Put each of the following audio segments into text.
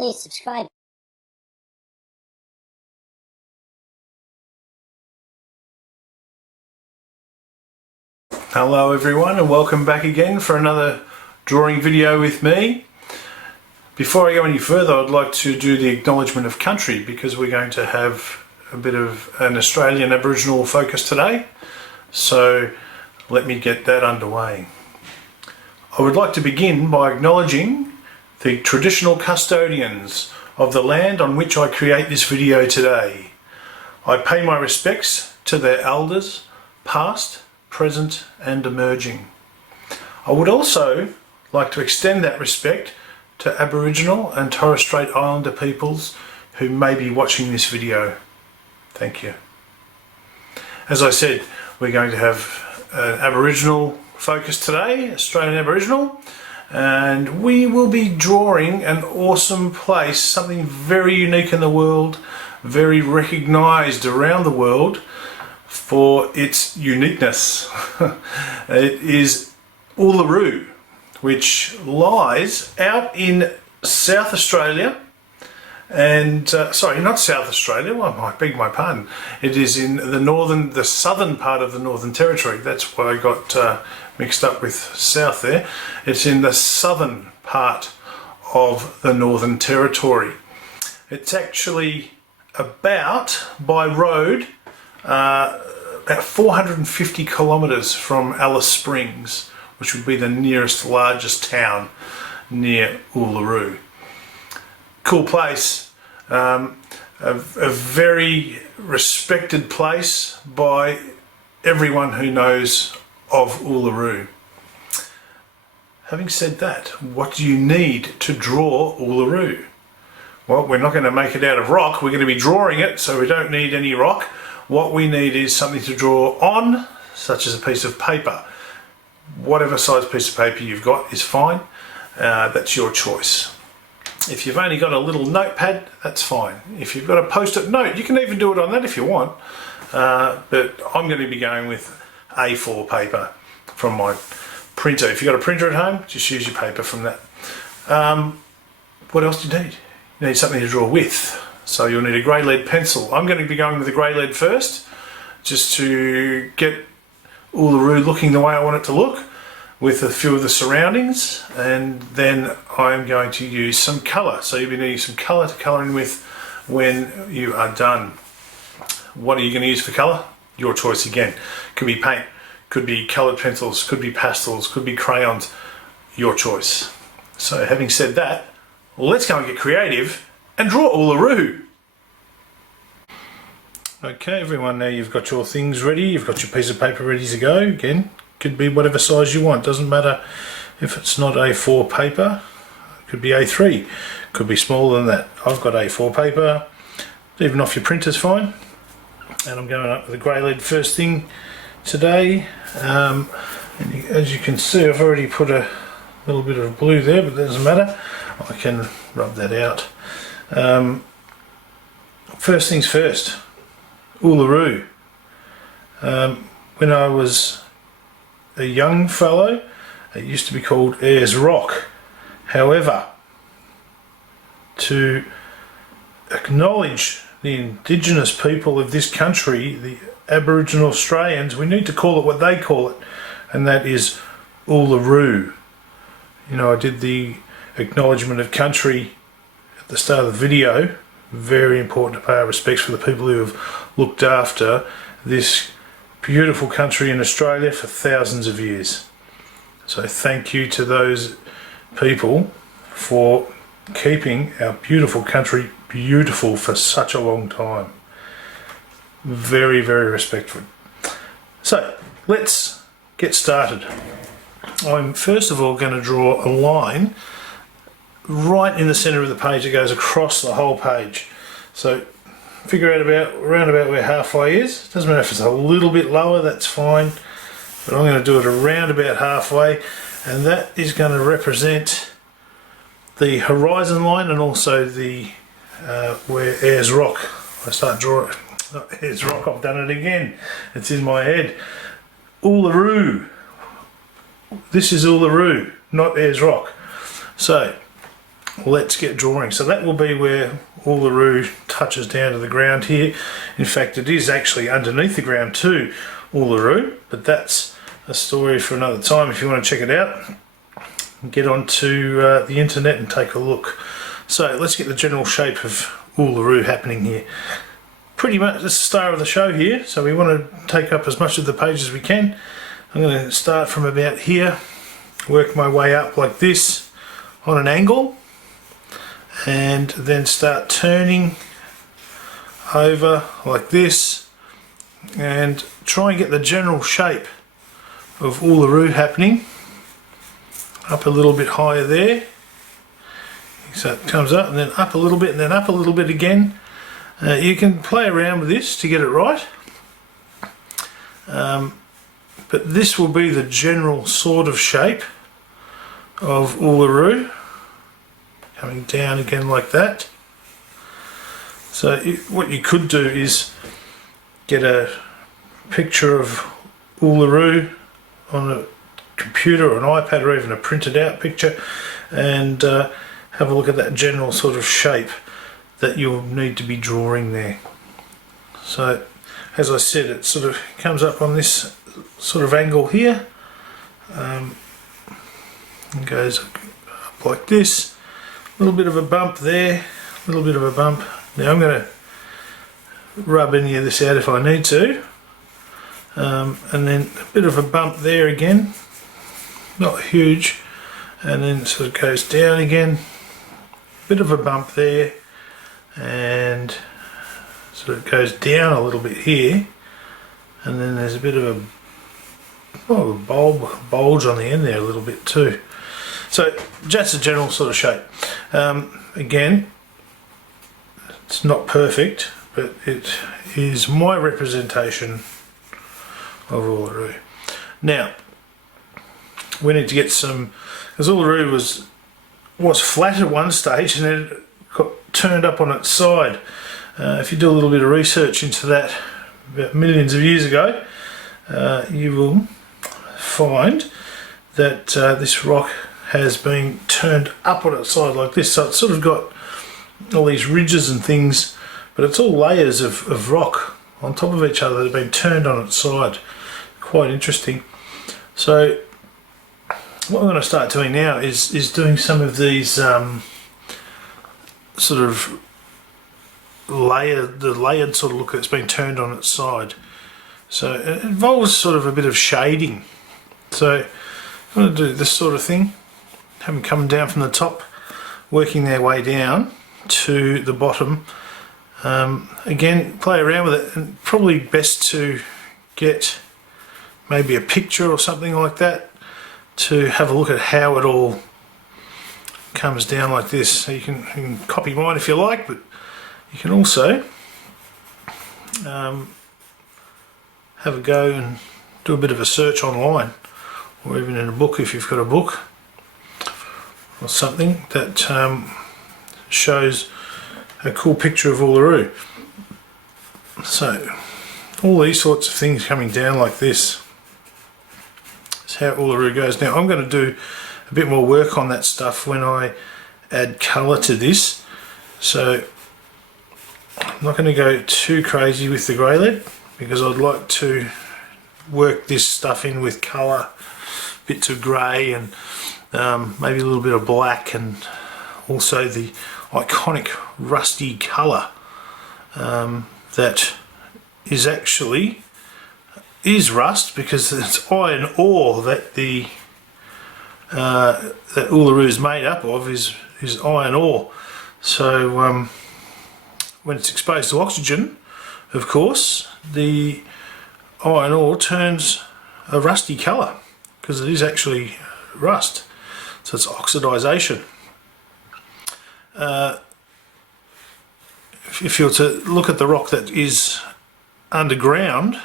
please subscribe. Hello everyone, and welcome back again for another drawing video with me. Before I go any further, I'd like to do the acknowledgement of country, because we're going to have a bit of an Australian Aboriginal focus today. So let me get that underway. I would like to begin by acknowledging the traditional custodians of the land on which I create this video today. I pay my respects to their elders, past, present and emerging. I would also like to extend that respect to Aboriginal and Torres Strait Islander peoples who may be watching this video. Thank you. As I said, we're going to have an Aboriginal focus today, Australian Aboriginal, and we will be drawing an awesome place, something very unique in the world, very recognised around the world for its uniqueness. It is Uluru, which lies out in South Australia, and sorry, not South Australia, well, I beg my pardon. It is in the southern part of the Northern Territory. That's why I got mixed up with south there. It's in the southern part of the Northern Territory. It's actually about, by road, about 450 kilometres from Alice Springs, which would be the nearest largest town near Uluru. Cool place, a very respected place by everyone who knows of Uluru. Having said that, what do you need to draw Uluru? Well, we're not going to make it out of rock, we're going to be drawing it, so we don't need any rock. What we need is something to draw on, such as a piece of paper. Whatever size piece of paper you've got is fine, that's your choice. If you've only got a little notepad, that's fine. If you've got a post-it note, you can even do it on that if you want, but I'm going to be going with A4 paper from my printer. If you've got a printer at home, just use your paper from that. What else do you need? You need something to draw with. So you'll need a grey lead pencil. I'm going to be going with the grey lead first, just to get Uluru looking the way I want it to look, with a few of the surroundings, and then I'm going to use some colour. So you'll be needing some colour to colour in with when you are done. What are you going to use for colour? Your choice again. Could be paint, could be coloured pencils, could be pastels, could be crayons. Your choice. So having said that, let's go and get creative and draw Uluru. Okay everyone, now you've got your things ready, you've got your piece of paper ready to go. Again, could be whatever size you want, doesn't matter if it's not A4 paper, it could be A3, could be smaller than that. I've got A4 paper, even off your printer's fine, and I'm going up with the grey lead first thing today. And as you can see, I've already put a little bit of blue there, but that doesn't matter, I can rub that out. First things first, Uluru. When I was a young fellow, it used to be called Ayers Rock. However, to acknowledge the indigenous people of this country, the Aboriginal Australians, we need to call it what they call it, and that is Uluru. You know, I did the acknowledgement of country at the start of the video. Very important to pay our respects for the people who have looked after this beautiful country in Australia for thousands of years. So thank you to those people for keeping our beautiful country beautiful for such a long time. Very, very respectful. So let's get started. I'm first of all going to draw a line right in the center of the page that goes across the whole page. So figure out around about where halfway is. Doesn't matter if it's a little bit lower, that's fine, but I'm going to do it around about halfway, and that is going to represent the horizon line and also the where Ayers Rock. I start drawing, not Ayers Rock, I've done it again, it's in my head. Uluru. This is Uluru, not Ayers Rock. So let's get drawing. So that will be where Uluru touches down to the ground here. In fact, it is actually underneath the ground too, Uluru, but that's a story for another time. If you want to check it out, get onto the internet and take a look. So let's get the general shape of Uluru happening here. Pretty much that's the star of the show here, so we want to take up as much of the page as we can. I'm going to start from about here, work my way up like this on an angle, and then start turning over like this and try and get the general shape of Uluru happening. Up a little bit higher there, so it comes up and then up a little bit and then up a little bit again. You can play around with this to get it right, but this will be the general sort of shape of Uluru, coming down again like that. So what you could do is get a picture of Uluru on a computer or an iPad or even a printed out picture and have a look at that general sort of shape that you'll need to be drawing there. So as I said, it sort of comes up on this sort of angle here and goes up like this. A little bit of a bump there, a little bit of a bump. Now I'm going to rub any of this out if I need to, and then a bit of a bump there again, not huge, and then sort of goes down again, bit of a bump there, and sort of goes down a little bit here, and then there's a bit of a bulge on the end there a little bit too. So that's a general sort of shape. Again, it's not perfect, but it is my representation of Uluru. Now we need to get some, because Uluru was flat at one stage and then it got turned up on its side. If you do a little bit of research into that about millions of years ago, you will find that this rock has been turned up on its side like this. So it's sort of got all these ridges and things, but it's all layers of rock on top of each other that have been turned on its side. Quite interesting. So what I'm going to start doing now is doing some of these sort of layered sort of look that's been turned on its side. So it involves sort of a bit of shading. So I'm going to do this sort of thing, have them come down from the top, working their way down to the bottom. Again, play around with it, and probably best to get maybe a picture or something like that to have a look at how it all comes down like this. So you can copy mine if you like, but you can also have a go and do a bit of a search online, or even in a book if you've got a book or something that shows a cool picture of Uluru. So all these sorts of things coming down like this is how Uluru goes. Now I'm going to do a bit more work on that stuff when I add colour to this, so I'm not going to go too crazy with the grey lead because I'd like to work this stuff in with colour, bits of grey and maybe a little bit of black, and also the iconic rusty colour that is rust, because it's iron ore that that Uluru is made up of is iron ore. So when it's exposed to oxygen, of course, the iron ore turns a rusty colour because it is actually rust. So it's oxidisation. If you were to look at the rock that is underground,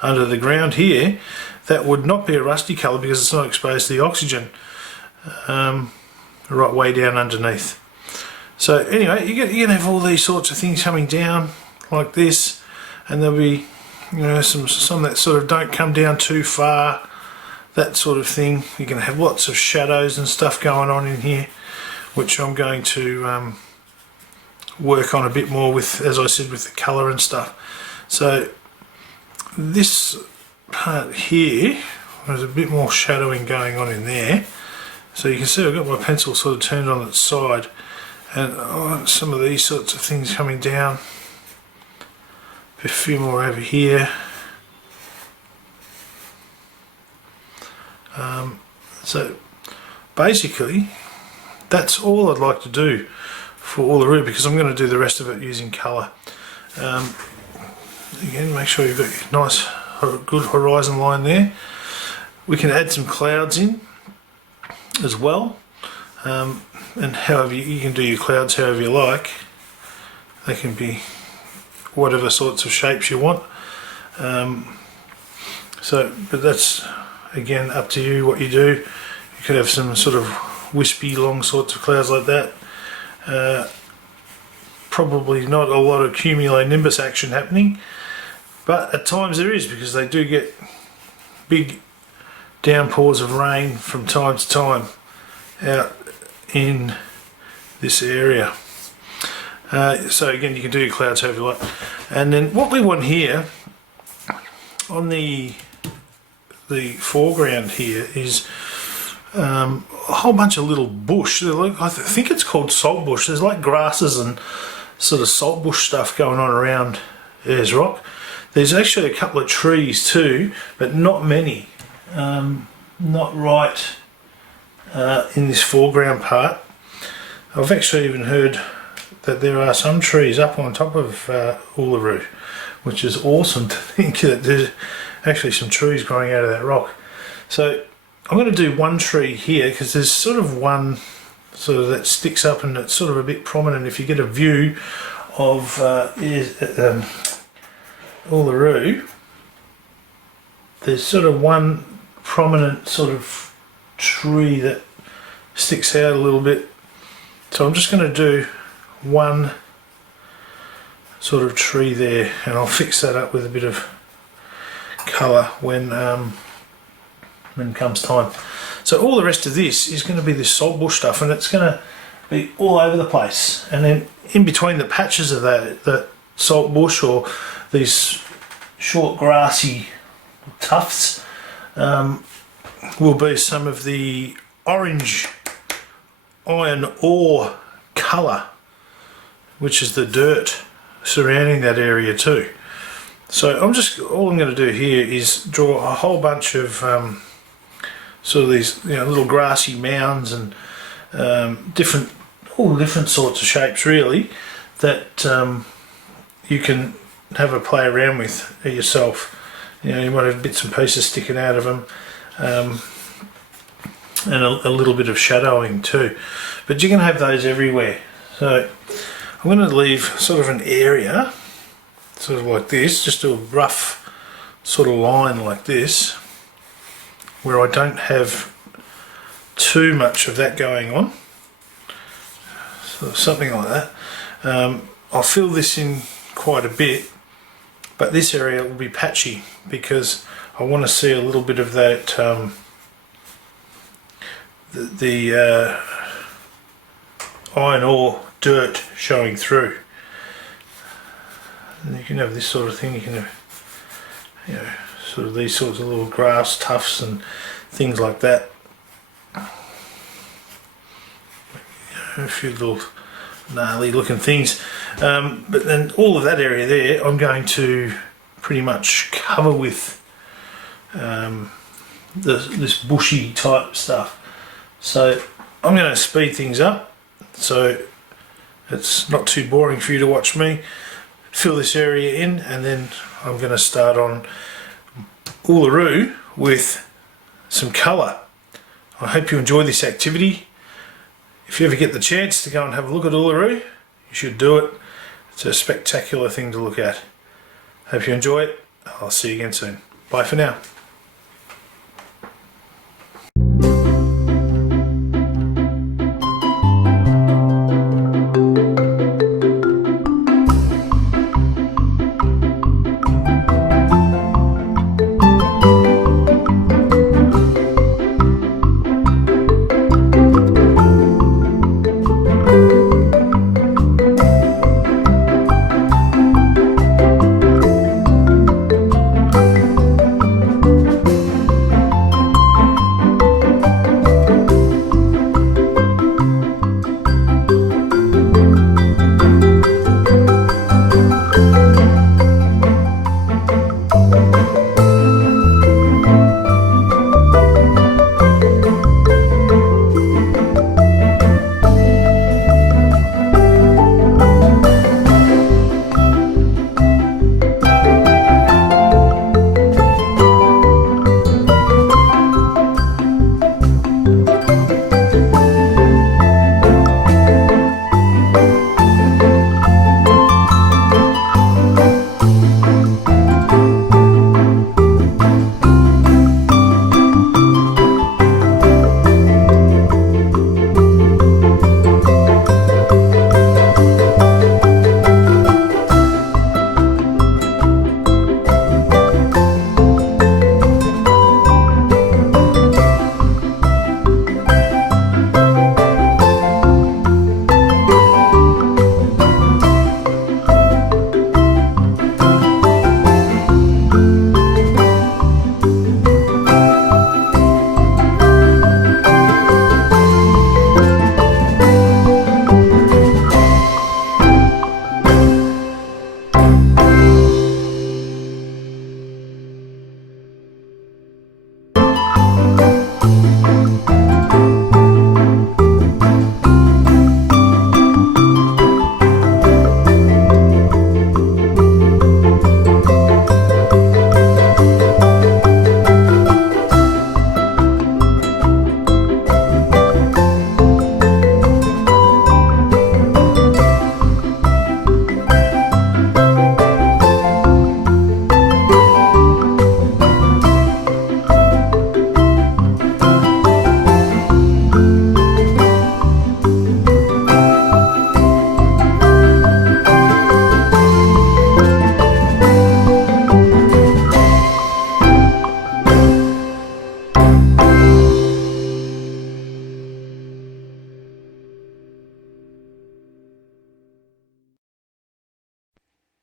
under the ground here, that would not be a rusty colour because it's not exposed to the oxygen right way down underneath. So anyway, you're going to have all these sorts of things coming down like this, and there'll be, you know, some that sort of don't come down too far, that sort of thing. You're going to have lots of shadows and stuff going on in here, which I'm going to work on a bit more with, as I said, with the colour and stuff. So this part here, there's a bit more shadowing going on in there. So you can see I've got my pencil sort of turned on its side, and some of these sorts of things coming down. A few more over here. So basically that's all I'd like to do for Uluru, because I'm going to do the rest of it using colour. Again, make sure you've got your nice good horizon line there. We can add some clouds in as well, and however you can do your clouds however you like. They can be whatever sorts of shapes you want. But that's again up to you what you do. You could have some sort of wispy long sorts of clouds like that. Probably not a lot of cumulonimbus action happening, but at times there is, because they do get big downpours of rain from time to time out in this area. So again, you can do your clouds however you like. And then what we want here on the foreground here is a whole bunch of little bush. I think it's called salt bush. There's like grasses and sort of salt bush stuff going on around Ayers Rock. There's actually a couple of trees too, but not many. Not right in this foreground part. I've actually even heard that there are some trees up on top of Uluru, which is awesome to think that there's actually some trees growing out of that rock. So I'm going to do one tree here, because there's sort of one sort of that sticks up and it's sort of a bit prominent. If you get a view of Uluru, there's sort of one prominent sort of tree that sticks out a little bit. So I'm just going to do one sort of tree there, and I'll fix that up with a bit of colour when it comes time. So all the rest of this is going to be this salt bush stuff, and it's going to be all over the place. And then in between the patches of that salt bush, or these short grassy tufts, will be some of the orange iron ore colour, which is the dirt surrounding that area too. So all I'm going to do here is draw a whole bunch of sort of these little grassy mounds and all different sorts of shapes really, that you can have a play around with yourself. You might have bits and pieces sticking out of them, and a little bit of shadowing too, but you can have those everywhere. So I'm going to leave sort of an area sort of like this, just a rough sort of line like this, where I don't have too much of that going on, so something like that. I'll fill this in quite a bit, but this area will be patchy because I want to see a little bit of that the iron ore dirt showing through. And you can have this sort of thing. You can have, sort of these sorts of little grass tufts and things like that. A few little gnarly looking things, but then all of that area there I'm going to pretty much cover with this bushy type stuff. So I'm going to speed things up so it's not too boring for you to watch me fill this area in, and then I'm going to start on Uluru with some colour. I hope you enjoy this activity. If you ever get the chance to go and have a look at Uluru, you should do it. It's a spectacular thing to look at. Hope you enjoy it. I'll see you again soon. Bye for now.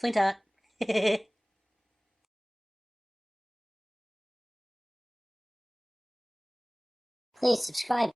Flintart. Please subscribe.